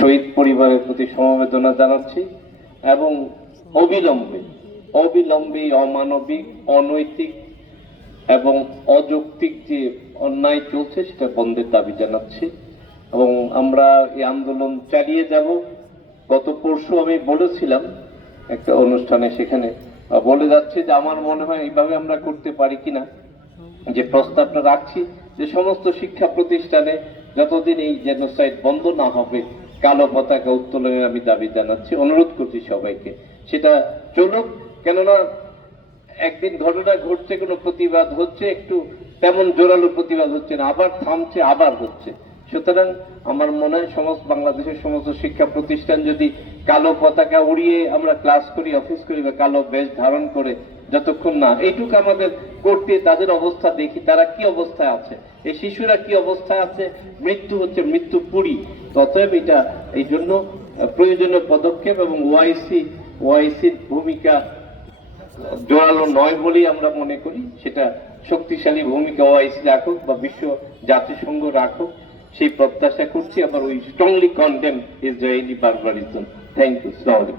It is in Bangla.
শহীদ পরিবারের প্রতি সমবেদনা জানাচ্ছি এবং অবিলম্বে অবিলম্বে অমানবিক, অনৈতিক এবং অযৌক্তিক যে অন্যায় চলছে সেটা বন্ধের দাবি জানাচ্ছি এবং আমরা এই আন্দোলন চালিয়ে যাব। গত পরশু আমি বলেছিলাম একটা অনুষ্ঠানে সেখানে বলে যাচ্ছে যে আমার মনে হয় এইভাবে আমরা করতে পারি কিনা। যে প্রস্তাবটা রাখছি যে সমস্ত শিক্ষা প্রতিষ্ঠানে যতদিন এই জেনোসাইড বন্ধ না হবে কালো পতাকা উত্তোলনের আমি দাবি জানাচ্ছি, অনুরোধ করছি সবাইকে। সেটা চলুক, কেননা একদিন ঘটনা ঘটছে, কোনো প্রতিবাদ হচ্ছে, একটু তেমন জোরালো প্রতিবাদ হচ্ছে না, আবার থামছে, আবার হচ্ছে। সুতরাং আমার মনে হয় সমস্ত বাংলাদেশের সমস্ত শিক্ষা প্রতিষ্ঠান যদি কালো পতাকা উড়িয়ে আমরা ক্লাস করি, অফিস করি বা কালো বেশ ধারণ করে, যতক্ষণ না, এইটুকু আমাদের করতে তাদের অবস্থা দেখি, তারা কি অবস্থায় আছে? এই শিশুরা কি অবস্থায় আছে? মৃত্যু হচ্ছে মৃত্যু পুরী। ততএব এটা এই জন্য প্রয়োজনীয় পদক্ষেপ এবং ওয়াইসি ওয়াইসির ভূমিকা জোরালো নয় বলেই আমরা মনে করি। সেটা শক্তিশালী ভূমিকা ওয়াইসি রাখুক বা বিশ্ব জাতিসংঘ রাখুক, সেই প্রত্যাশা করছি। আবার we strongly condemn Israeli barbarism thank you সালামালাইকুম